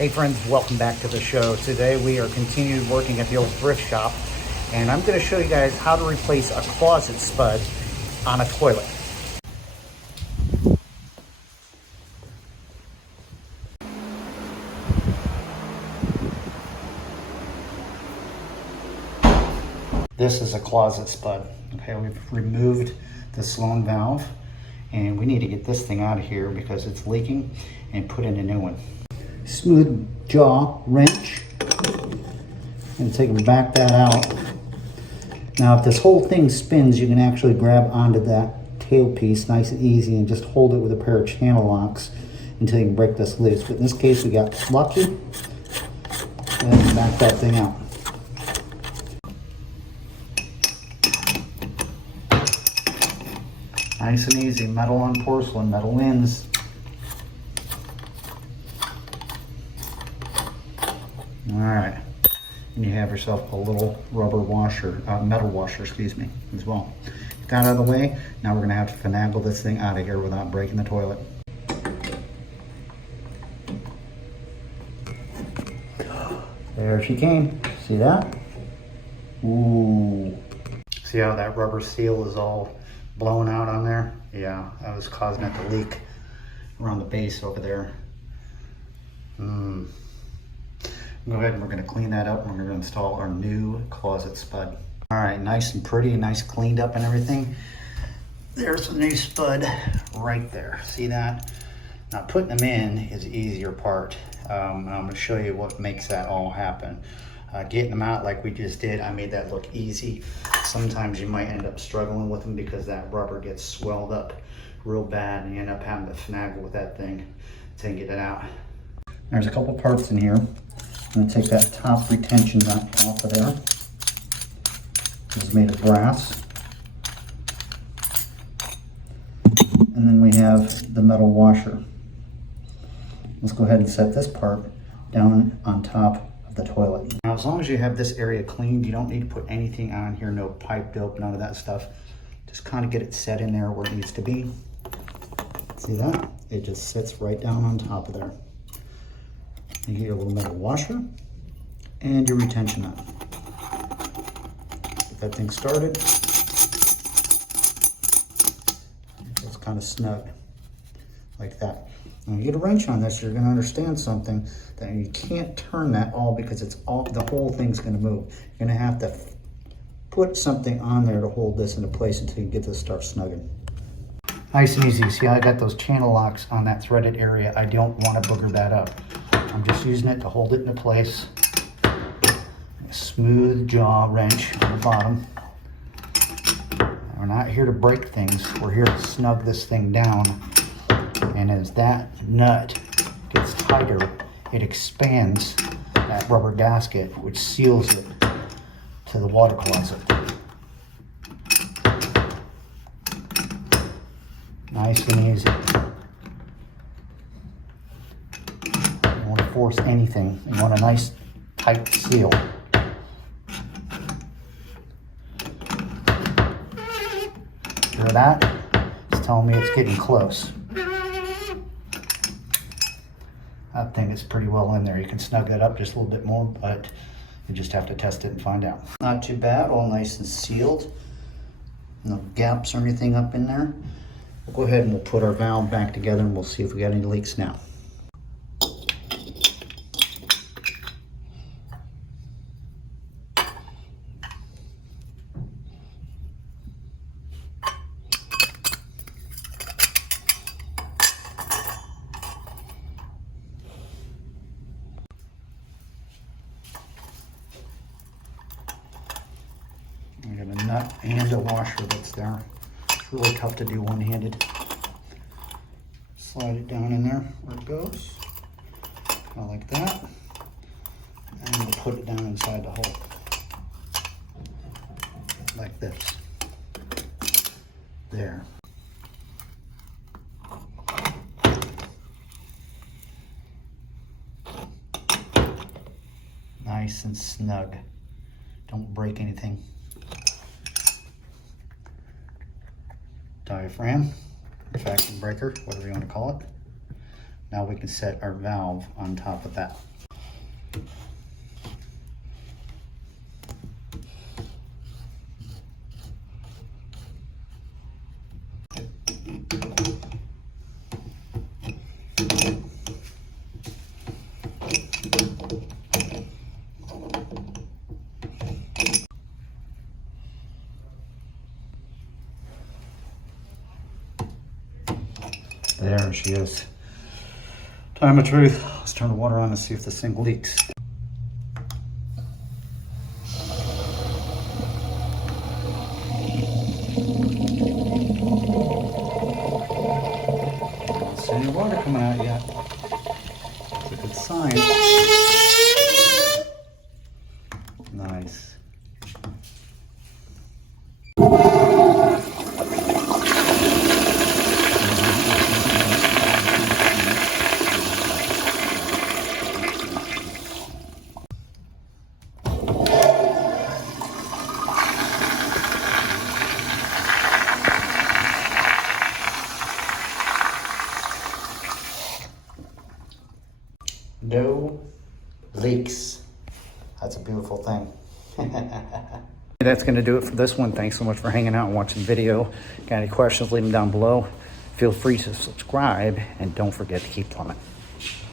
Hey friends, welcome back to the show. Today we are continuing working at the old thrift shop, and I'm going to show you guys how to replace a closet spud on a toilet. This is a closet spud. Okay, we've removed the Sloan valve, and we need to get this thing out of here because it's leaking and put in a new one. Smooth jaw wrench, and take and back that out. Now if this whole thing spins, you can actually grab onto that tail piece nice and easy and just hold it with a pair of channel locks until you can break this loose. But in this case we got lucky and back that thing out. Nice and easy, metal on porcelain, metal wins. All right, and you have yourself a little rubber washer, metal washer, excuse me, as well. Get that out of the way. Now we're gonna have to finagle this thing out of here without breaking the toilet. There she came. See that? Ooh. See how that rubber seal is all blown out on there? Yeah, that was causing it to leak around the base over there. Go ahead and we're going to clean that up and we're going to install our new closet spud. All right, nice and pretty, nice cleaned up and everything. There's the new spud right there. See that? Now putting them in is the easier part. I'm going to show you what makes that all happen. Getting them out like we just did, I made that look easy. Sometimes you might end up struggling with them because that rubber gets swelled up real bad and you end up having to finagle with that thing to get it out. There's a couple parts in here. I'm going to take that top retention nut off of there. It's made of brass. And then we have the metal washer. Let's go ahead and set this part down on top of the toilet. Now, as long as you have this area cleaned, you don't need to put anything on here, no pipe dope, none of that stuff. Just kind of get it set in there where it needs to be. See that? It just sits right down on top of there. You get your little metal washer and your retention nut. Get that thing started. It's kind of snug, like that. When you get a wrench on this, you're going to understand something, that you can't turn that all because it's all, the whole thing's going to move. You're going to have to put something on there to hold this into place until you get this start snugging. Nice and easy. See how I got those channel locks on that threaded area? I don't want to booger that up. I'm just using it to hold it into place. A smooth jaw wrench on the bottom. We're not here to break things. We're here to snug this thing down. And as that nut gets tighter, it expands that rubber gasket, which seals it to the water closet. Nice and easy. You don't want to force anything. You want a nice tight seal. Hear that? It's telling me it's getting close. I think it's pretty well in there. You can snug that up just a little bit more, but you just have to test it and find out. Not too bad, all nice and sealed. No gaps or anything up in there. We'll go ahead and we'll put our valve back together and we'll see if we got any leaks now. I got a nut and a washer that's there. It's really tough to do one-handed. Slide it down in there where it goes, kind of like that. And we'll put it down inside the hole, like this. There. Nice and snug. Don't break anything. Diaphragm, vacuum breaker, whatever you want to call it. Now we can set our valve on top of that. There she is. Time of truth. Let's turn the water on and see if this thing leaks. Don't see any water coming out yet. That's a good sign. Nice. No leaks. That's a beautiful thing. That's going to do it for this one. Thanks so much for hanging out and watching the video. Got any questions, leave them down below. Feel free to subscribe and don't forget to keep plumbing.